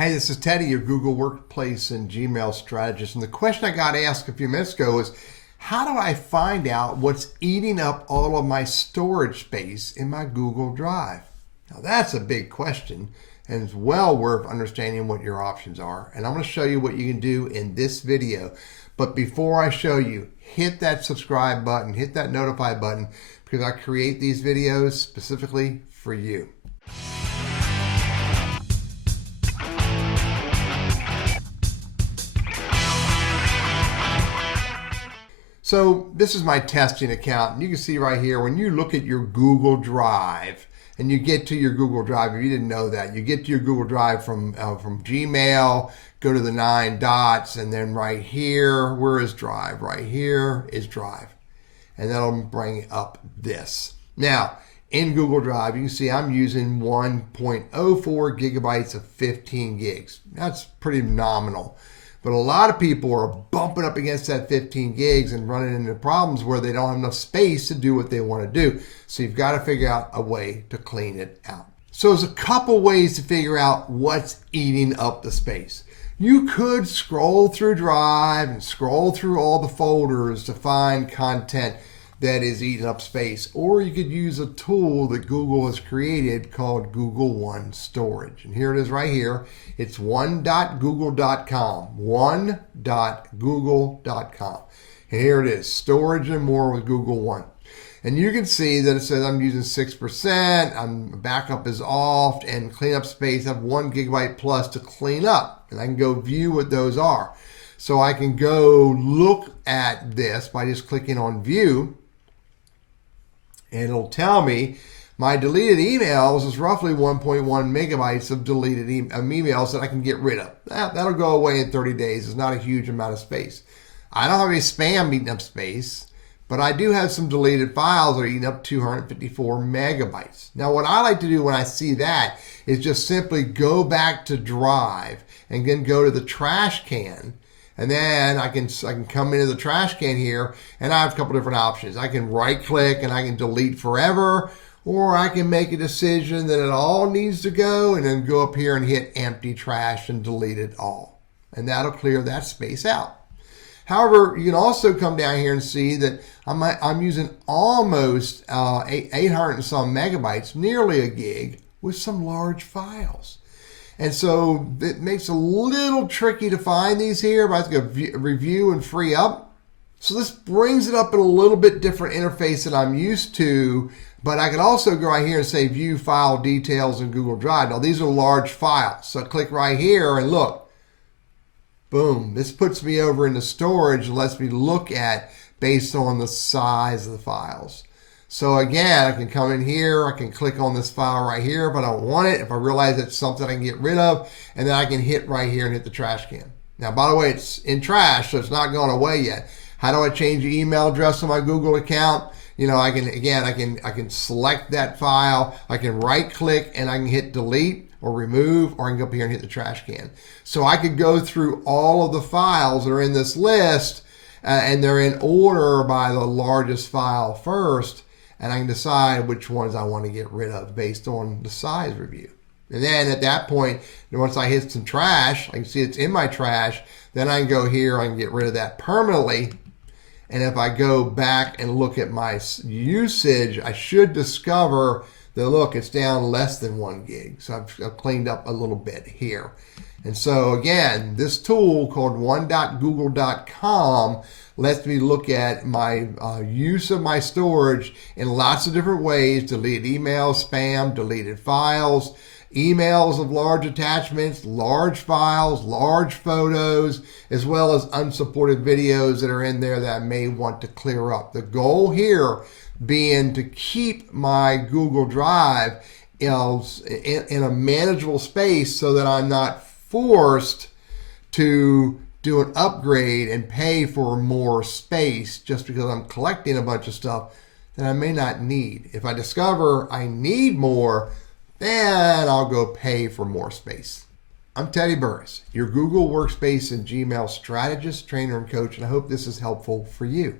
Hey, this is Teddy, your Google Workspace and Gmail strategist. And the question I got asked a few minutes ago is, how do I find out what's eating up all of my storage space in my Google Drive? Now, that's a big question, and it's well worth understanding what your options are. And I'm going to show you what you can do in this video. But before I show you, hit that subscribe button, hit that notify button, because I create these videos specifically for you. So this is my testing account, and you can see right here, when you look at your Google Drive, and you get to your Google Drive, if you didn't know that, you get to your Google Drive from Gmail, go to the 9 dots, and then right here, where is Drive? Right here is Drive. And that'll bring up this. Now, in Google Drive, you can see I'm using 1.04 gigabytes of 15 gigs. That's pretty nominal. But a lot of people are bumping up against that 15 gigs and running into problems where they don't have enough space to do what they want to do. So you've got to figure out a way to clean it out. So there's a couple ways to figure out what's eating up the space. You could scroll through Drive and scroll through all the folders to find content that is eating up space, or you could use a tool that Google has created called Google One Storage. And here it is right here. It's one.google.com, one.google.com. And here it is, storage and more with Google One. And you can see that it says I'm using 6%, backup is off, and cleanup space, I have 1 gigabyte plus to clean up. And I can go view what those are. So I can go look at this by just clicking on view, and it'll tell me my deleted emails is roughly 1.1 megabytes of deleted emails that I can get rid of. That'll go away in 30 days. It's not a huge amount of space. I don't have any spam eating up space, but I do have some deleted files that are eating up 254 megabytes. Now, what I like to do when I see that is just simply go back to Drive and then go to the trash can. And then I can come into the trash can here, and I have a couple different options. I can right click and I can delete forever, or I can make a decision that it all needs to go and then go up here and hit empty trash and delete it all. And that'll clear that space out. However, you can also come down here and see that I'm using almost 800 and some megabytes, nearly a gig, with some large files. And so it makes it a little tricky to find these here, but I have to go review and free up. So this brings it up in a little bit different interface than I'm used to, but I can also go right here and say view file details in Google Drive. Now these are large files, so I click right here and look, boom, this puts me over into storage and lets me look at based on the size of the files. So again, I can come in here, I can click on this file right here if I don't want it, if I realize it's something I can get rid of, and then I can hit right here and hit the trash can. Now, by the way, it's in trash, so it's not gone away yet. How do I change the email address on my Google account? You know, I can select that file, I can right click and I can hit delete or remove, or I can go up here and hit the trash can. So I could go through all of the files that are in this list, and they're in order by the largest file first, and I can decide which ones I want to get rid of based on the size review. And then at that point, once I hit some trash, I can see it's in my trash, then I can go here, I can get rid of that permanently. And if I go back and look at my usage, I should discover that, look, it's down less than 1 gig. So I've cleaned up a little bit here. And so again, this tool called one.google.com lets me look at my use of my storage in lots of different ways: deleted emails, spam, deleted files, emails of large attachments, large files, large photos, as well as unsupported videos that are in there that I may want to clear up. The goal here being to keep my Google Drive in a manageable space so that I'm not forced to do an upgrade and pay for more space just because I'm collecting a bunch of stuff that I may not need. If I discover I need more, then I'll go pay for more space. I'm Teddy Burris, your Google Workspace and Gmail strategist, trainer, and coach, and I hope this is helpful for you.